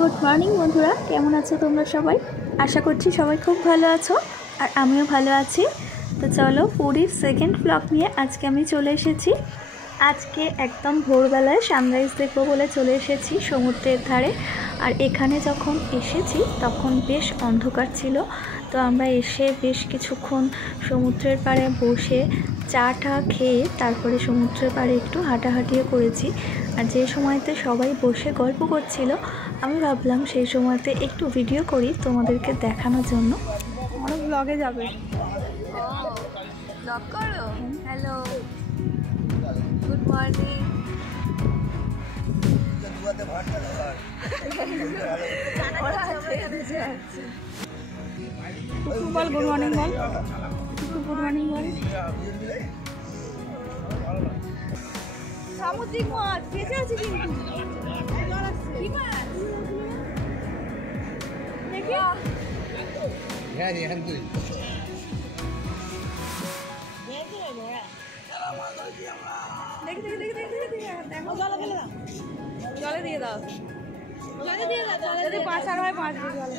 Good morning বন্ধুরা, কেমন আছো তোমরা সবাই? আশা করছি সবাই খুব ভালো আছো, আর আমিও ভালো আছি। তো চলো, পুরীর সেকেন্ড ব্লগ নিয়ে আজকে আমি চলে এসেছি। আজকে একদম ভোরবেলায় সানরাইজ দেখবো বলে চলে এসেছি সমুদ্রের ধারে। আর এখানে যখন এসেছি তখন বেশ অন্ধকার ছিল। তো আমরা এসে বেশ কিছুক্ষণ সমুদ্রের পাড়ে বসে চা খেয়ে তারপরে সমুদ্রের পাড়ে একটু হাঁটাহাঁটিও করেছি। আর যে সময়তে সবাই বসে গল্প করছিল, আমি ভাবলাম সেই সময়তে একটু ভিডিও করি তোমাদেরকে দেখানোর জন্য। আমার ব্লগে যাবে। Hello, good morning. বল গুড মর্নিং, বল গুড মর্নিং বল। সামুদ্রিক মাছ বেঁচে আছে কিন্তু কি মাছ দেখি। হ্যাঁ রে, এখন তুই দেখি দেখো, জলে ফেলে দাও, জলে দিয়ে দাও, জলে দিয়ে দাও, জলে যদি পাঁচার হয় পাঁচ জলে।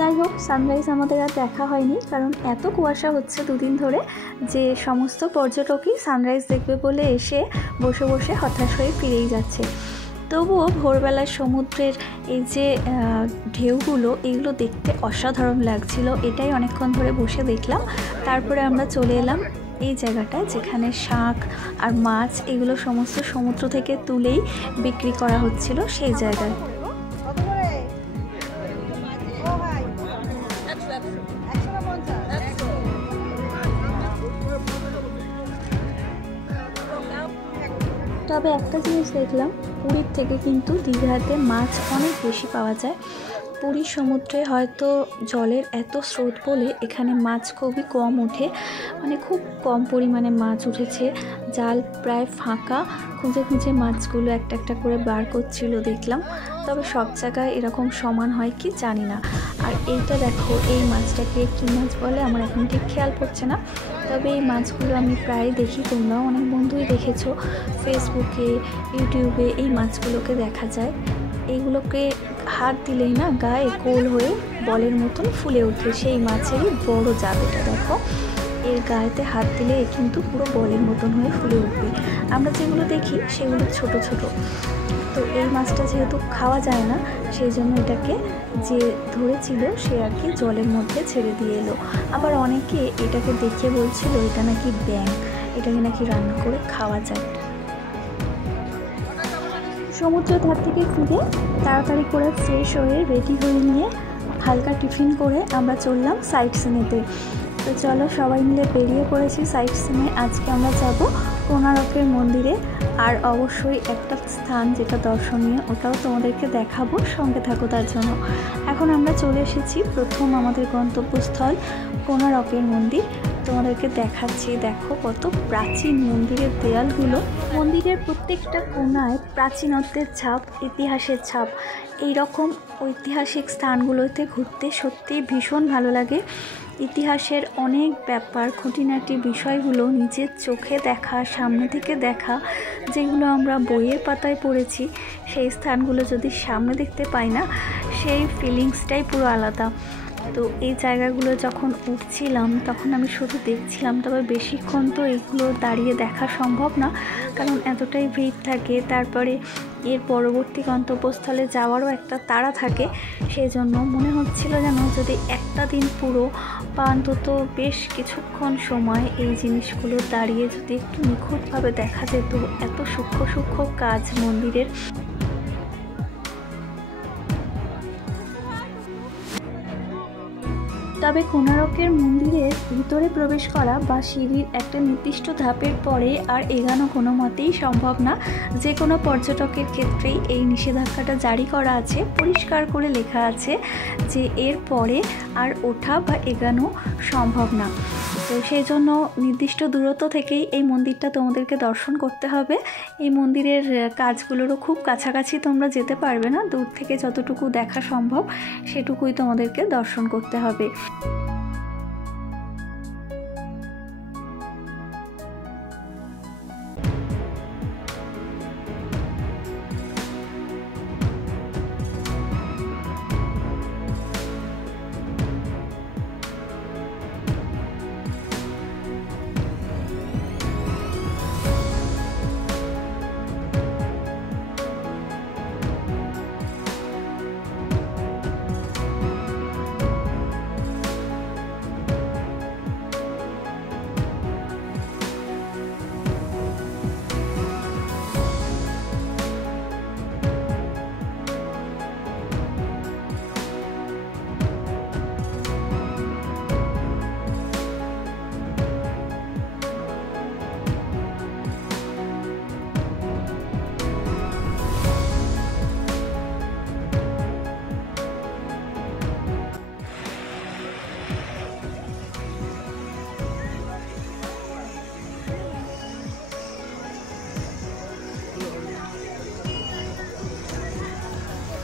যাই হোক, সানরাইজ আমাদের আর দেখা হয়নি, কারণ এত কুয়াশা হচ্ছে দুদিন ধরে যে সমস্ত পর্যটকই সানরাইজ দেখবে বলে এসে বসে বসে হতাশ হয়ে ফিরেই যাচ্ছে। তবুও ভোরবেলার সমুদ্রের এই যে ঢেউগুলো, এগুলো দেখতে অসাধারণ লাগছিল। এটাই অনেকক্ষণ ধরে বসে দেখলাম। তারপরে আমরা চলে এলাম এই জায়গাটায় যেখানে শাক আর মাছ এগুলো সমস্ত সমুদ্র থেকে তুলেই বিক্রি করা হচ্ছিল, সেই জায়গায়। তবে একটা জিনিস দেখলাম, পুরীর থেকে কিন্তু দীঘাতে মাছ অনেক বেশি পাওয়া যায়। পুরীর সমুদ্রে হয়তো জলের এত স্রোত বলে এখানে মাছ খুবই কম ওঠে, মানে খুব কম পরিমাণে মাছ উঠেছে। জাল প্রায় ফাঁকা, খুঁজে খুঁজে মাছগুলো একটা একটা করে বার করছিল দেখলাম। তবে সব জায়গায় এরকম সমান হয় কি জানি না। আর এইটা দেখো, এই মাছটাকে কী মাছ বলে আমার এখন ঠিক খেয়াল পড়ছে না। তবে এই মাছগুলো আমি প্রায় দেখি, তোমরাও অনেক বন্ধুই দেখেছো ফেসবুকে, ইউটিউবে এই মাছগুলোকে দেখা যায়। এইগুলোকে হাত দিলেই না গায়ে গোল হয়ে বলের মতন ফুলে ওঠে। সেই মাছেরই বড় জাত এটা, দেখো এর গায়েতে হাত দিলে কিন্তু পুরো বলের মতন হয়ে ফুলে উঠবে। আমরা যেগুলো দেখি সেগুলো ছোট ছোট। তো এই মাছটা যেহেতু খাওয়া যায় না, সেই জন্য এটাকে যে ধরেছিল সে আর কি জলের মধ্যে ছেড়ে দিয়ে এলো। আবার অনেকে এটাকে দেখে বলছিল এটা নাকি ব্যাঙ, এটাকে নাকি রান্না করে খাওয়া যায়। সমুদ্র ধার থেকে ফিরে তাড়াতাড়ি করে ফ্রেশ হয়ে রেডি হয়ে নিয়ে হালকা টিফিন করে আমরা চললাম সাইট সিনেতে। তো চলো, সবাই মিলে বেরিয়ে পড়েছি সাইট সিনে। আজকে আমরা যাব কোণারকের মন্দিরে, আর অবশ্যই একটা স্থান যেটা দর্শনীয়, ওটাও তোমাদেরকে দেখাবো, সঙ্গে থাকো তার জন্য। এখন আমরা চলে এসেছি প্রথম আমাদের গন্তব্যস্থল কোণারকের মন্দির। তোমাদেরকে দেখাচ্ছি, দেখো কত প্রাচীন মন্দিরের দেয়ালগুলো। মন্দিরের প্রত্যেকটা কোণায় প্রাচীনত্বের ছাপ, ইতিহাসের ছাপ। এই রকম ঐতিহাসিক স্থানগুলোতে ঘুরতে সত্যিই ভীষণ ভালো লাগে। ইতিহাসের অনেক ব্যাপার, খুঁটিনাটি বিষয়গুলো নিজের চোখে দেখা, সামনে থেকে দেখা, যেগুলো আমরা বইয়ের পাতায় পড়েছি, সেই স্থানগুলো যদি সামনে দেখতে পাই না, সেই ফিলিংসটাই পুরো আলাদা। তো এই জায়গাগুলো যখন উঠছিলাম তখন আমি শুধু দেখছিলাম, তবে বেশিক্ষণ তো এগুলো দাঁড়িয়ে দেখা সম্ভব না, কারণ এতটাই ভিড় থাকে। তারপরে এর পরবর্তী গন্তব্যস্থলে যাওয়ারও একটা তাড়া থাকে। সেই জন্য মনে হচ্ছিল যেন যদি একটা দিন পুরো বা অন্তত বেশ কিছুক্ষণ সময় এই জিনিসগুলো দাঁড়িয়ে যদি একটু নিখুঁতভাবে দেখা যেত। এত সূক্ষ্ম সূক্ষ্ম কাজ মন্দিরের। তবে কোণারকের মন্দিরের ভিতরে প্রবেশ করা বা সিঁড়ির একটা নির্দিষ্ট ধাপের পরে আর এগানো কোনো মতেই সম্ভব না। যে কোনো পর্যটকের ক্ষেত্রেই এই নিষেধাজ্ঞাটা জারি করা আছে, পরিষ্কার করে লেখা আছে যে এর পরে আর ওঠা বা এগানো সম্ভব না। তো সেই জন্য নির্দিষ্ট দূরত্ব থেকেই এই মন্দিরটা তোমাদেরকে দর্শন করতে হবে। এই মন্দিরের কাজগুলোরও খুব কাছাকাছি তোমরা যেতে পারবে না, দূর থেকে যতটুকু দেখা সম্ভব সেটুকুই তোমাদেরকে দর্শন করতে হবে।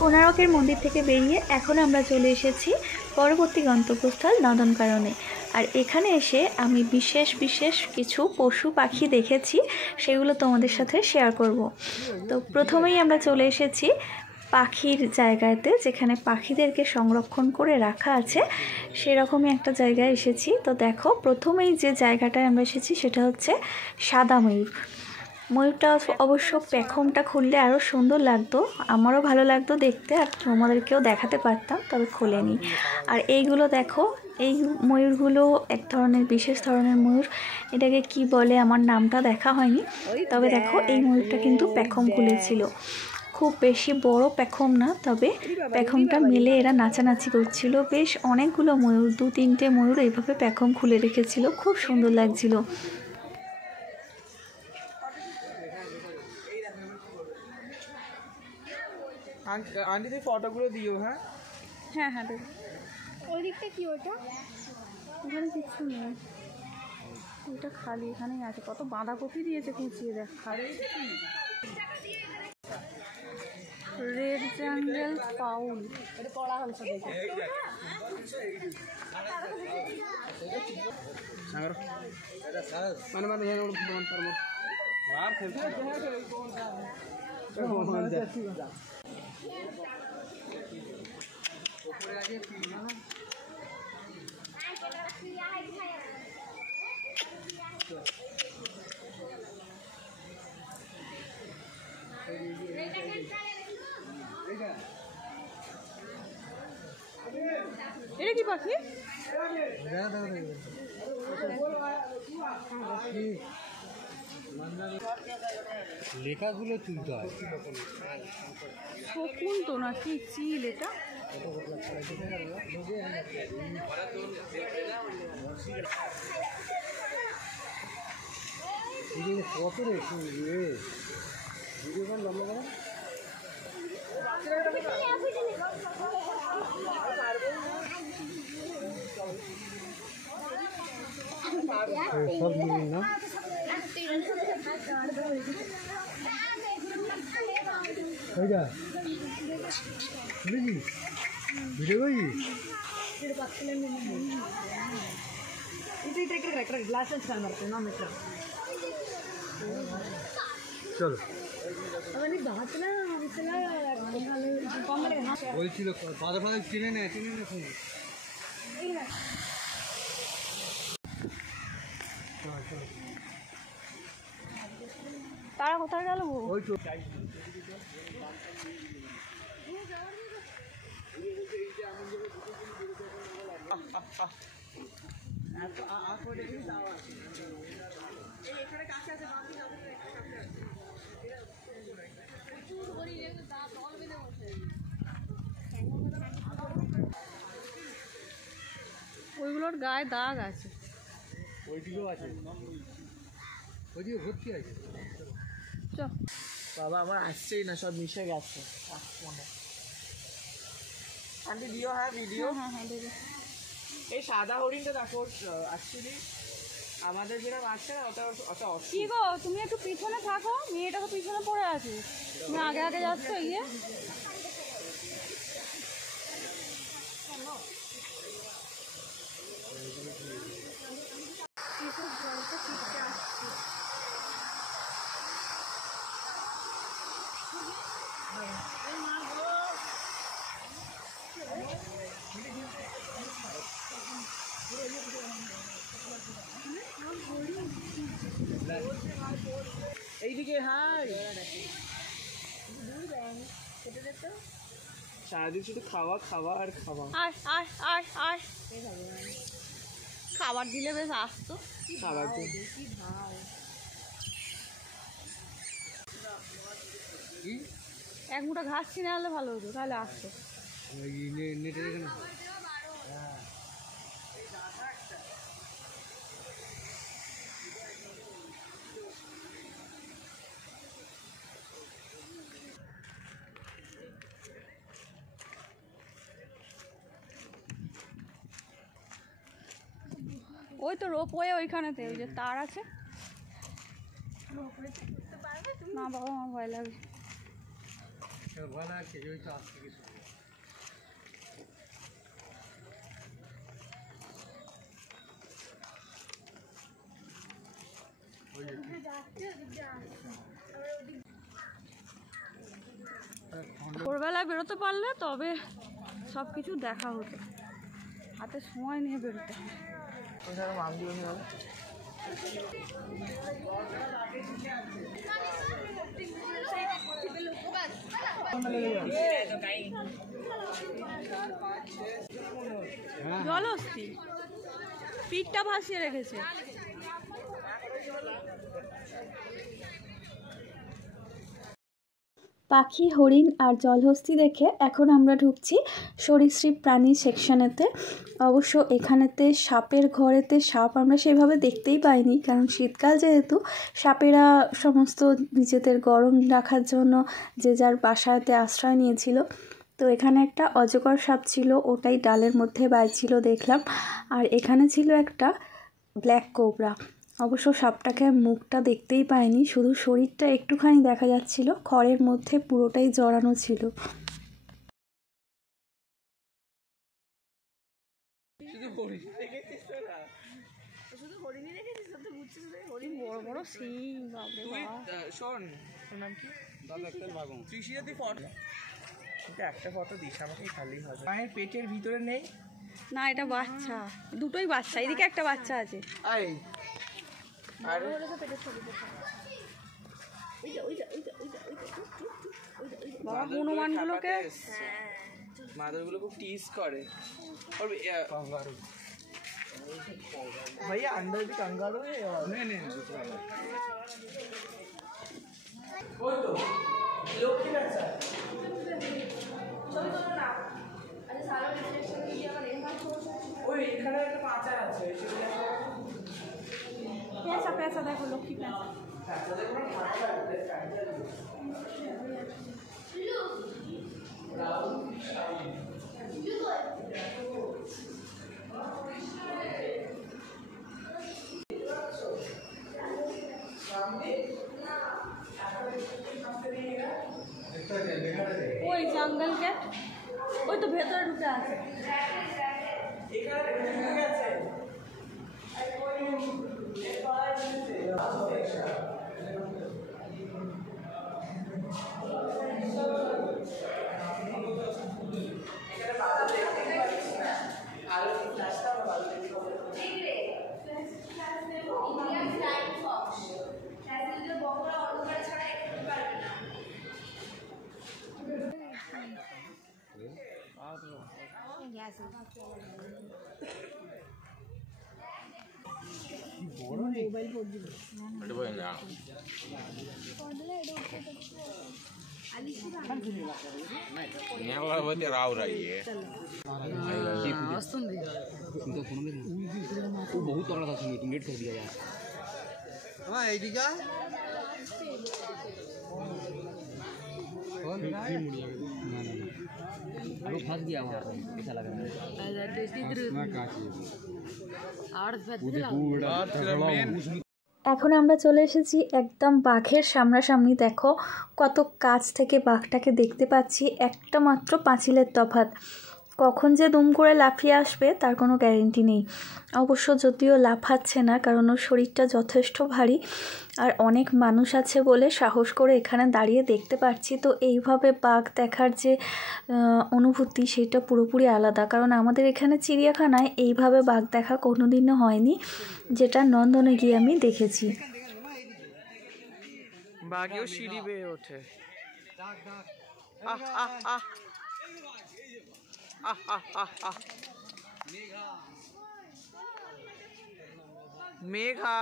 কোণারকের মন্দির থেকে বেরিয়ে এখন আমরা চলে এসেছি পরবর্তী গন্তব্যস্থল নন্দনকাননে। আর এখানে এসে আমি বিশেষ কিছু পশু পাখি দেখেছি, সেগুলো তোমাদের সাথে শেয়ার করব। তো প্রথমেই আমরা চলে এসেছি পাখির জায়গাতে, যেখানে পাখিদেরকে সংরক্ষণ করে রাখা আছে, সেরকমই একটা জায়গায় এসেছি। তো দেখো, প্রথমেই যে জায়গাটায় আমরা এসেছি সেটা হচ্ছে সাদা ময়ূর। ময়ূরটা অবশ্য পেখমটা খুললে আরও সুন্দর লাগতো, আমারও ভালো লাগতো দেখতে, আর তোমাদেরকেও দেখাতে পারতাম, তবে খোলেনি। আর এইগুলো দেখো, এই ময়ূরগুলো এক ধরনের বিশেষ ধরনের ময়ূর, এটাকে কি বলে আমার নামটা দেখা হয়নি, তবে দেখো এই ময়ূরটা কিন্তু পেখম খুলেছিল। খুব বেশি বড় পেখম না, তবে পেখমটা মেলে এরা নাচানাচি করছিল। বেশ অনেকগুলো ময়ূর, 2-3টে ময়ূর এইভাবে পেখম খুলে রেখেছিল, খুব সুন্দর লাগছিল। আন্টি তুই ফটোগুলো দিও। হ্যাঁ হ্যাঁ হ্যাঁ দেখ, ওই দিকটা কি ওটা? ওখানে কিচ্ছু নেই, ওইটা খালি, এখানেই আছে। কত বাঁধাকপি দিয়েছে কুচিয়ে, দেখ। রেড জঙ্গল ফাউল, এটা পড়া হচ্ছে দেখে। মানে মানে এটা কি পাখি? লেখাগুলো তুলতে হয়। শকুন তো নাকি চিল এটা? কত রে ভিডিও গান লম্বা করা সব মিলিয়ে না। ভিডিও চলো বলছিল বাধা ফাধা চিনে নেয় তারা কোথায় গেল? ওই তো ওইগুলোর গায়ে দাগ আছে। ওইদিকেও আছে, ওইদিকে ভর্তি আছে। চ বাবা আমার আসছেই না, সব মিশে গেছে আন্টি দিও। হ্যাঁ ভিডিও। হ্যাঁ হ্যাঁ দেবে। এই সাদা হরিণটা দেখো, অ্যাকচুয়ালি আমাদের যেরকম আছে না ওটা ওটা কি গো তুমি একটু পিছনে থাকো, মেয়েটা তো পিছনে পড়ে আছে, তুমি আগে আগে যাচ্ছ। ইয়ে এইদিকে। হ্যাঁ সারাদিন শুধু খাওয়া খাওয়া আর খাওয়া। আয় আয় আয় আয়, খাবার দিলে বেশ আসতো। খাবার তো এক মুঠো ঘাস কিনে আনলে ভালো হতো, তাহলে আসতো। নেটের এখানে ওই তো রোপওয়ে ওইখানেতে, ওই যে তার আছে না। বাবা আমার ভয় লাগে। ভয় লাগছে, ওই তো আসছে কিছু। ভোরবেলায় বেরোতে পারলে তবে সব কিছু দেখা হতো, হাতে সময় নিয়ে বেরোতে হবে। মাম দিও নি হবে। জলহস্তি পিঠটা ভাসিয়ে রেখেছে। পাখি, হরিণ আর জলহস্তি দেখে এখন আমরা ঢুকছি সরীসৃপ প্রাণী সেকশনেতে। অবশ্য এখানেতে সাপের ঘরেতে সাপ আমরা সেভাবে দেখতেই পাইনি, কারণ শীতকাল যেহেতু সাপেরা সমস্ত নিজেদের গরম রাখার জন্য যে যার বাসাতে আশ্রয় নিয়েছিল। তো এখানে একটা অজগর সাপ ছিল, ওটাই ডালের মধ্যে বাইছিল দেখলাম। আর এখানে ছিল একটা ব্ল্যাক কোবরা। অবশ্য সাপটাকে মুখটা দেখতেই পাইনি, শুধু শরীরটা একটুখানি দেখা যাচ্ছিল, খড়ের মধ্যে পুরোটাই জড়ানো ছিল। বড় বড় সিং, বাপরে বাপ। শোন, তোর নাম কি? ত্রিশিয়া তুই ফটো, একটা ফটো দিস আমাকে, খালি হবে। মায়ের পেটের ভিতরে নেই না, এটা বাচ্চা, দুটোই বাচ্চা। এদিকে একটা বাচ্চা আছে। আই আর বাবা হনুমানগুলোকে মাদারগুলো খুব টিজ করে। और कंगारू भैया अंदर भी कंगारू है। नहीं दूसरा वो तो लोग की अच्छा चलो ना। अच्छा सारा डिस्ट्रक्शन দিয়ে আমার এই মাছ ওই এখানে একটা পাচার আছে, পেঁচা পেঁচা দেখো, লক্ষ্মী পেঁচা। আচ্ছা দেখো না মাথা আছে কাইটা ওই জঙ্গল ক্যাট ওই তো ভেতরে ঢুকে আছে। बहुत तगड़ा था मीटिंग लेट कर दिया यार। फंस गया वहाँ पे, ऐसा लग रहा है। এখন আমরা চলে এসেছি একদম বাঘের সামনাসামনি। দেখো কত কাছ থেকে বাঘটাকে দেখতে পাচ্ছি, একটা মাত্র পাঁচিলের তফাৎ। কখন যে দুম করে লাফিয়ে আসবে তার কোনো গ্যারেন্টি নেই। অবশ্য যদিও লাফাচ্ছে না, কারণ ওর শরীরটা যথেষ্ট ভারী আর অনেক মানুষ আছে বলে সাহস করে এখানে দাঁড়িয়ে দেখতে পাচ্ছি। তো এইভাবে বাঘ দেখার যে অনুভূতি সেটা পুরোপুরি আলাদা, কারণ আমাদের এখানে চিড়িয়াখানায় এইভাবে বাঘ দেখা কোনোদিনও হয়নি, যেটা নন্দনে গিয়ে আমি দেখেছি। বাঘেও সিঁড়ি বেয়ে ওঠে। মেঘা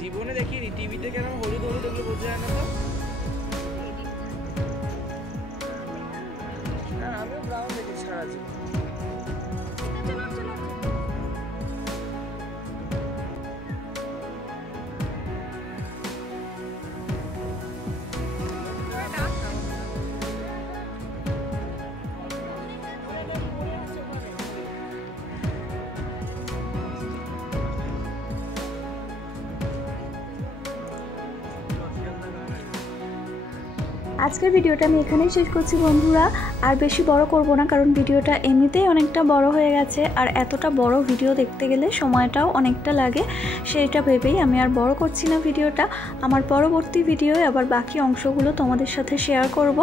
জীবনে দেখিনি, টিভিতে কেন হলুদ হলুদ এগুলো বোঝা যায় না তো। আমিও ব্রাউন দেখেছি সারা জীবন। আজকের ভিডিওটা আমি এখানেই শেষ করছি বন্ধুরা, আর বেশি বড় করব না, কারণ ভিডিওটা এমনিতেই অনেকটা বড় হয়ে গেছে, আর এতটা বড় ভিডিও দেখতে গেলে সময়টাও অনেকটা লাগে, সেইটা ভেবেই আমি আর বড় করছি না ভিডিওটা। আমার পরবর্তী ভিডিওয়ে আবার বাকি অংশগুলো তোমাদের সাথে শেয়ার করব।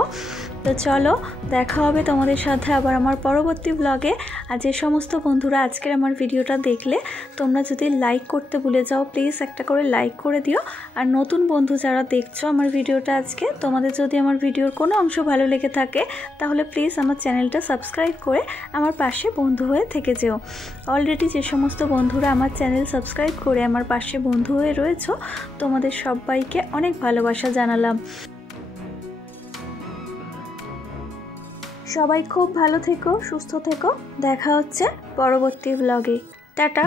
তো চলো, দেখা হবে তোমাদের সাথে আবার আমার পরবর্তী ব্লগে। আর যে সমস্ত বন্ধুরা আজকের আমার ভিডিওটা দেখলে, তোমরা যদি লাইক করতে ভুলে যাও, প্লিজ একটা করে লাইক করে দিও। আর নতুন বন্ধু যারা দেখছো আমার ভিডিওটা আজকে, তোমাদের যদি আমার ভিডিওর কোনো অংশ ভালো লেগে থাকে তাহলে প্লিজ আমার চ্যানেলটা সাবস্ক্রাইব করে আমার পাশে বন্ধু হয়ে থেকে যেও। অলরেডি যে সমস্ত বন্ধুরা আমার চ্যানেল সাবস্ক্রাইব করে আমার পাশে বন্ধু হয়ে রয়েছো, তোমাদের সবাইকে অনেক ভালোবাসা জানালাম। সবাই খুব ভালো থেকো, সুস্থ থেকো। দেখা হচ্ছে পরবর্তী ব্লগে। টাটা।